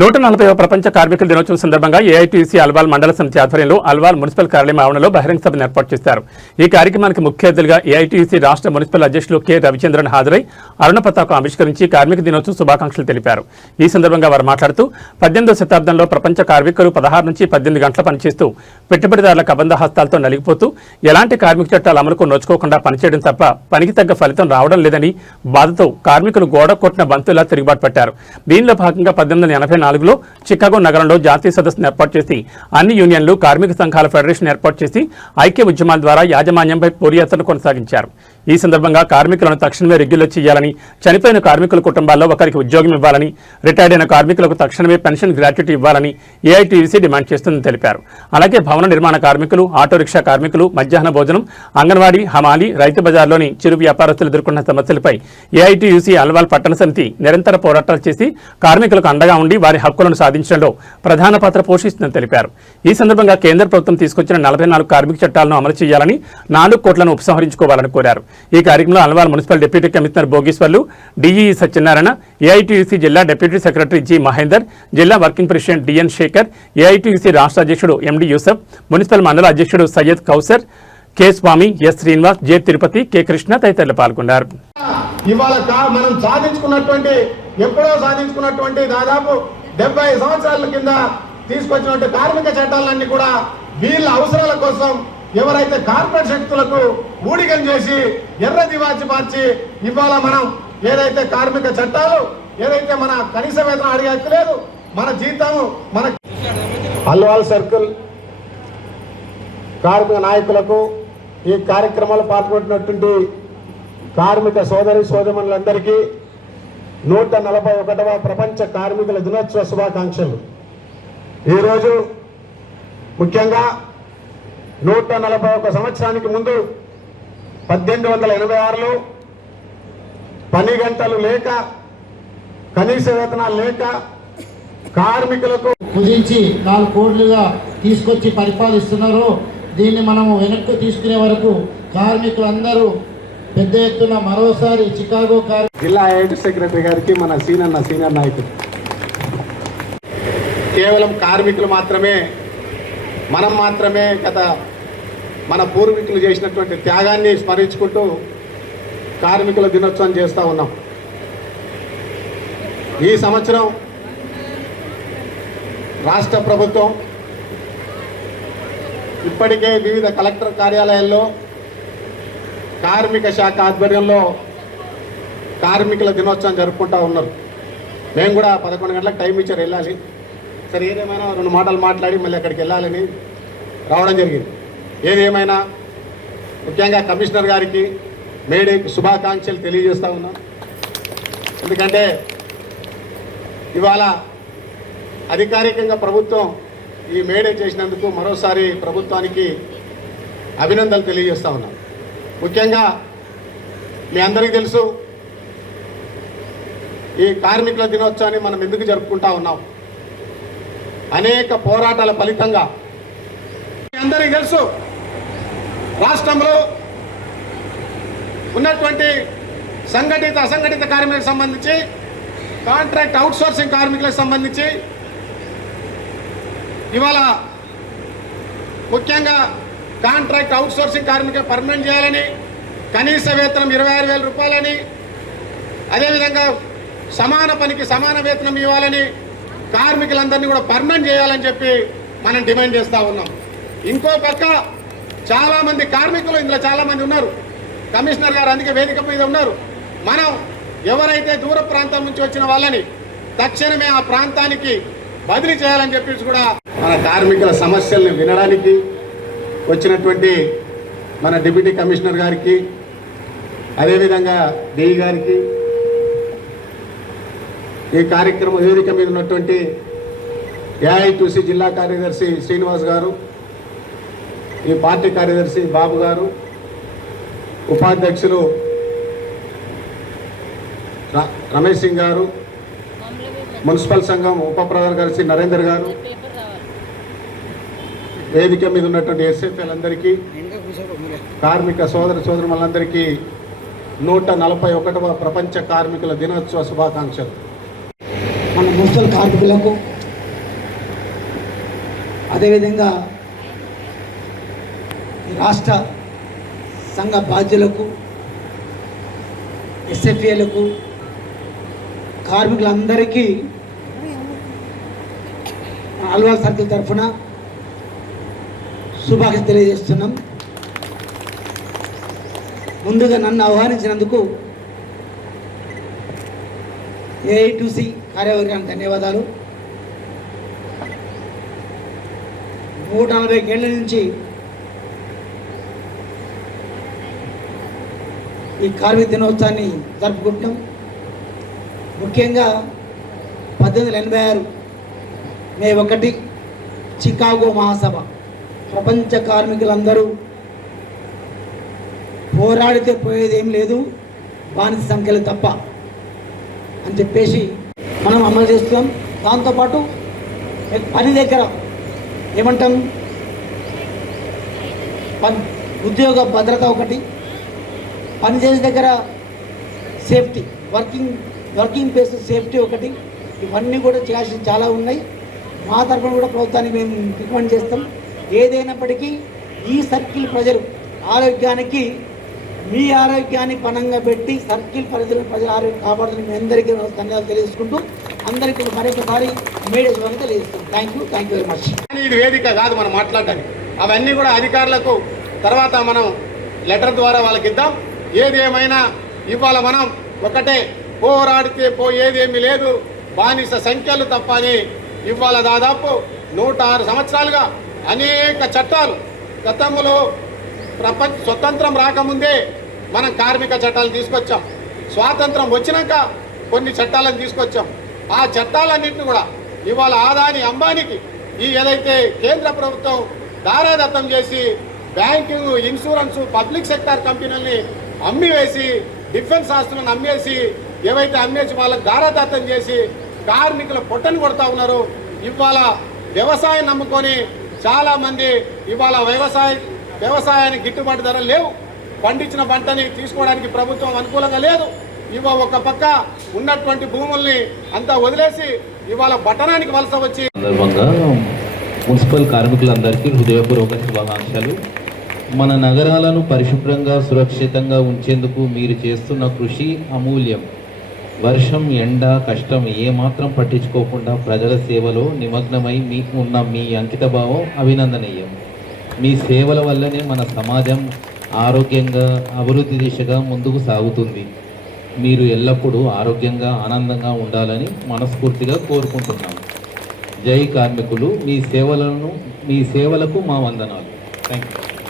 140వ ప్రపంచ కార్మికుల దినోత్సవం సందర్భంగా ఏఐటీయూసీ అల్వాల్ మండల సమితి ఆధ్వర్యంలో అల్వాల్ మున్సిపల్ కార్యాలయం ఆవరణలో బహిరంగ సభను ఏర్పాటు చేశారు. ఈ కార్యక్రమానికి ముఖ్య అతిథులుగా ఏఐటీయూసీ రాష్ట్ర మున్సిపల్ అధ్యక్షులు కె రవిచంద్రన్ హాజరై అరుణ పతాకం ఆవిష్కరించి కార్మిక దినోత్సవం శుభాకాంక్షలు తెలిపారు. ఈ సందర్భంగా వారు మాట్లాడుతూ 18వ శతాబ్దంలో ప్రపంచ కార్మికులు 16 నుంచి 18 గంటలు పనిచేస్తూ పెట్టుబడిదారుల కబంధ హస్తాలతో నలిగిపోతూ ఎలాంటి కార్మిక చట్టాల అమలుకు నోచుకోకుండా పనిచేయడం తప్ప పనికి తగ్గ ఫలితం రావడం లేదని బాధతో కార్మికులు గోడ కొట్టిన బంతులా తిరుగుబాటు పట్టారు. దీనిలో భాగంగా 1884లో చికాగో నగరంలో జాతీయ సదస్సును ఏర్పాటు చేసి అన్ని యూనియన్లు కార్మిక సంఘాల ఫెడరేషన్ ఏర్పాటు చేసి ఐక్య ఉద్యమాల ద్వారా యాజమాన్యంపై పోరుయాత్రను కొనసాగించారు. ఈ సందర్భంగా కార్మికులను తక్షణమే రెగ్యులర్ చేయాలని, చనిపోయిన కార్మికుల కుటుంబాల్లో ఒకరికి ఉద్యోగం ఇవ్వాలని, రిటైర్డ్ అయిన కార్మికులకు తక్షణమే పెన్షన్ గ్రాట్యుటీ ఇవ్వాలని ఏఐటీయూసీ డిమాండ్ చేస్తుందని తెలిపారు. అలాగే భవన నిర్మాణ కార్మికులు, ఆటో రిక్షా కార్మికులు, మధ్యాహ్న భోజనం, అంగన్వాడీ, హమాలి, రైతు బజార్లోని చిరు వ్యాపారస్తులు ఎదుర్కొన్న సమస్యలపై ఏఐటీయూసీ అల్వాల్ పట్టణ సమితి నిరంతర పోరాటాలు చేసి కార్మికులకు అండగా ఉండి వారి హక్కులను సాధించడంలో ప్రధాన పాత్ర పోషిస్తుందని తెలిపారు. ఈ సందర్భంగా కేంద్ర ప్రభుత్వం తీసుకొచ్చిన 44 కార్మిక చట్టాలను అమలు చేయాలని, 4 కోట్లను ఉపసంహరించుకోవాలని కోరారు. ఈ కార్యక్రమంలో Alwal municipal deputy commissioner Bhogeshwarlu, DE Satyanarayana, AITUC జిల్లా డిప్యూటీ సెక్రటరీ జి మహేందర్, జిల్లా working president DN Shekhar, AITUC రాష్ట్ర అధ్యక్షుడు ఎండి యూసఫ్, మున్సిపల్ మండల అధ్యక్షుడు Syed Kausar, K Swamy, S Srinivas, J Tirupati, K Krishna తదితరులు పాల్గొన్నారు. ఇవాళ మనం సాధించుకున్నటువంటి దాదాపు 70 సంవత్సరాల కింద తీసుకొచ్చినటువంటి కార్మిక చట్టాలన్నీ కూడా వీళ్ళ అవసరాల కోసం ఎవరైతే కార్పొరేట్ శక్తులకు ఊడిగం చేసి ఎర్ర దివాచి మార్చి ఇవాళ మనం ఏదైతే కార్మిక చట్టాలు ఏదైతే మన కనీస వేతనం అడిగే హక్కు లేదు, మన జీతం మన అల్వాల్ సర్కిల్ కార్మిక నాయకులకు ఈ కార్యక్రమాలు పాల్గొంటున్నటువంటి కార్మిక సోదరి సోదరులందరికీ 141వ ప్రపంచ కార్మికుల దినోత్సవ శుభాకాంక్షలు. ఈరోజు ముఖ్యంగా 141 సంవత్సరానికి ముందు 1886లో పని గంటలు లేక, కనీస వేతనాలు లేక కార్మికులకు కుదించి 4 కోట్లుగా తీసుకొచ్చి పరిపాలిస్తున్నారు. దీన్ని మనము వెనక్కి తీసుకునే వరకు కార్మికులందరూ పెద్ద ఎత్తున మరోసారి చికాగో జిల్లా ఐఐటి సెక్రటరీ గారికి, మన సీనియర్ నాయకులు, కేవలం కార్మికులు మాత్రమే, మనం మాత్రమే గత మన పూర్వీకులు చేసినటువంటి త్యాగాన్ని స్మరించుకుంటూ కార్మికుల దినోత్సవం చేస్తూ ఉన్నాం. ఈ సంవత్సరం రాష్ట్ర ప్రభుత్వం ఇప్పటికే వివిధ కలెక్టర్ కార్యాలయాల్లో కార్మిక శాఖ ఆధ్వర్యంలో కార్మికుల దినోత్సవం జరుపుకుంటూ ఉన్నారు. మేము కూడా 11 గంటలకు టైం ఇచ్చారు, వెళ్ళాలి. సరే ఏదేమైనా 2 మాటలు మాట్లాడి మళ్ళీ అక్కడికి వెళ్ళాలని రావడం జరిగింది. ఏదేమైనా ముఖ్యంగా కమిషనర్ గారికి మేడే శుభాకాంక్షలు తెలియజేస్తూ ఉన్నాం. ఎందుకంటే ఇవాళ అధికారికంగా ప్రభుత్వం ఈ మేడే చేసినందుకు మరోసారి ప్రభుత్వానికి అభినందనలు తెలియజేస్తూ ఉన్నాం. ముఖ్యంగా మీ అందరికీ తెలుసు, ఈ కార్మికుల దినోత్సవాన్ని మనం ఎందుకు జరుపుకుంటా ఉన్నాం. అనేక పోరాటాల ఫలితంగా మీ అందరికీ తెలుసు, రాష్ట్రంలో ఉన్నటువంటి సంఘటిత అసంఘటిత కార్మికులకు సంబంధించి, కాంట్రాక్ట్ అవుట్సోర్సింగ్ కార్మికులకు సంబంధించి ఇవాళ ముఖ్యంగా కాంట్రాక్ట్ అవుట్సోర్సింగ్ కార్మికులు పర్మనెంట్ చేయాలని, కనీస వేతనం 26,000 రూపాయలని, అదేవిధంగా సమాన పనికి సమాన వేతనం ఇవ్వాలని, కార్మికులందరినీ కూడా పర్మనెంట్ చేయాలని చెప్పి మనం డిమాండ్ చేస్తూ ఉన్నాం. ఇంకో పక్క చాలామంది కార్మికులు, ఇందులో చాలామంది ఉన్నారు, కమిషనర్ గారు అందుకే వేదిక మీద ఉన్నారు. మనం ఎవరైతే దూర ప్రాంతం నుంచి వచ్చిన వాళ్ళని తక్షణమే ఆ ప్రాంతానికి బదిలీ చేయాలని చెప్పేసి కూడా మన కార్మికుల సమస్యల్ని వినడానికి వచ్చినటువంటి మన డిప్యూటీ కమిషనర్ గారికి, అదేవిధంగా డిఈ గారికి, ఈ కార్యక్రమం వేదిక మీద ఉన్నటువంటి ఏఐటీయూసీ జిల్లా కార్యదర్శి శ్రీనివాస్ గారు, ఈ పార్టీ కార్యదర్శి బాబు గారు, ఉపాధ్యక్షులు రమేష్ సింగ్ గారు, మున్సిపల్ సంఘం ఉప ప్రధాన కార్యదర్శి నరేందర్ గారు, వేదిక మీద ఉన్నటువంటి ఎస్ఎఫ్ఎలందరికీ, కార్మిక సోదరులందరికీ 141వ ప్రపంచ కార్మికుల దినోత్సవ శుభాకాంక్షలు. మన మున్సిపల్ కార్మికులకు, అదేవిధంగా ఈ రాష్ట్ర సంఘ బాధ్యులకు, ఎస్ఎఫ్ఏలకు, కార్మికులందరికీ అల్వాల్ సర్కిల్ తరఫున శుభాకాంక్షలు తెలియజేస్తున్నాం. ముందుగా నన్ను ఆహ్వానించినందుకు ఏఐటీసీ కార్యవర్గానికి ధన్యవాదాలు. 140 ఏళ్ల నుంచి ఈ కార్మిక దినోత్సవాన్ని జరుపుకుంటున్నాం. ముఖ్యంగా 1886 మే 1 చికాగో మహాసభ ప్రపంచ కార్మికులందరూ పోరాడితే పోయేదేం లేదు, బానిస సంఖ్యలు తప్ప అని చెప్పేసి మనం అమలు చేస్తున్నాం. దాంతోపాటు పని దగ్గర ఏమంటాం, ఉద్యోగ భద్రత ఒకటి, పనిచేసే దగ్గర సేఫ్టీ, వర్కింగ్ ప్లేస్ సేఫ్టీ ఒకటి, ఇవన్నీ కూడా చేయాల్సి చాలా ఉన్నాయి. మా తరఫున కూడా ప్రభుత్వానికి మేము రికమెండ్ చేస్తాం. ఏదైనప్పటికీ ఈ సర్కిల్ ప్రజలు ఆరోగ్యానికి, మీ ఆరోగ్యాన్ని పణంగా పెట్టి సర్కిల్ పరిధిలో ప్రజల ఆరోగ్యం కాపాడుతున్న మీ అందరికీ ధన్యవాదాలు తెలియజేసుకుంటూ అందరికీ మరొకసారి మీడియా ద్వారా తెలియజేస్తాం. Thank you very much. ఇది వేదిక కాదు మనం మాట్లాడడానికి, అవన్నీ కూడా అధికారులకు తర్వాత మనం లెటర్ ద్వారా వాళ్ళకి ఇద్దాం. ఏది ఏమైనా ఇవాళ మనం ఒకటే, పోరాడితే పోయేదేమీ లేదు, బానిస సంఖ్యలు తప్ప అని ఇవాళ దాదాపు 106 సంవత్సరాలుగా అనేక చట్టాలు, గతంలో స్వతంత్రం రాకముందే మనం కార్మిక చట్టాలు తీసుకొచ్చాం. స్వాతంత్రం వచ్చినాక కొన్ని చట్టాలను తీసుకొచ్చాం. ఆ చట్టాలన్నింటినీ కూడా ఇవాళ ఆదాని అంబానీకి ఈ ఏదైతే కేంద్ర ప్రభుత్వం దారాదత్తం చేసి బ్యాంకింగ్, ఇన్సూరెన్స్, పబ్లిక్ సెక్టార్ కంపెనీలని అమ్మివేసి, డిఫెన్స్ ఆస్తులను అమ్మేసి, ఏవైతే అమ్మేసి వాళ్ళకి దారాదత్తం చేసి కార్మికుల పొట్టను కొడతా ఉన్నారు. ఇవాళ వ్యవసాయం నమ్ముకొని చాలామంది ఇవాళ వ్యవసాయానికి గిట్టుబాటు ధరలు లేవు, పండించిన పంటని తీసుకోవడానికి ప్రభుత్వం అనుకూలంగా లేదు. ఇవాళ ఒక పక్క ఉన్నటువంటి భూముల్ని అంతా వదిలేసి ఇవాళ పట్టణానికి వలస వచ్చి సందర్భంగా మున్సిపల్ కార్మికులందరికీ హృదయపూర్వక శుభాకాంక్షలు. మన నగరాలను పరిశుభ్రంగా, సురక్షితంగా ఉంచేందుకు మీరు చేస్తున్న కృషి అమూల్యం. వర్షం, ఎండ, కష్టం ఏమాత్రం పట్టించుకోకుండా ప్రజల సేవలో నిమగ్నమై మీకు ఉన్న మీ అంకితభావం అభినందనీయం. మీ సేవల వల్లనే మన సమాజం ఆరోగ్యంగా, అభివృద్ధి దిశగా ముందుకు సాగుతుంది. మీరు ఎల్లప్పుడూ ఆరోగ్యంగా, ఆనందంగా ఉండాలని మనస్ఫూర్తిగా కోరుకుంటున్నాం. జై కార్మికులు. మీ సేవలకు మా వందనాలు. Thank you.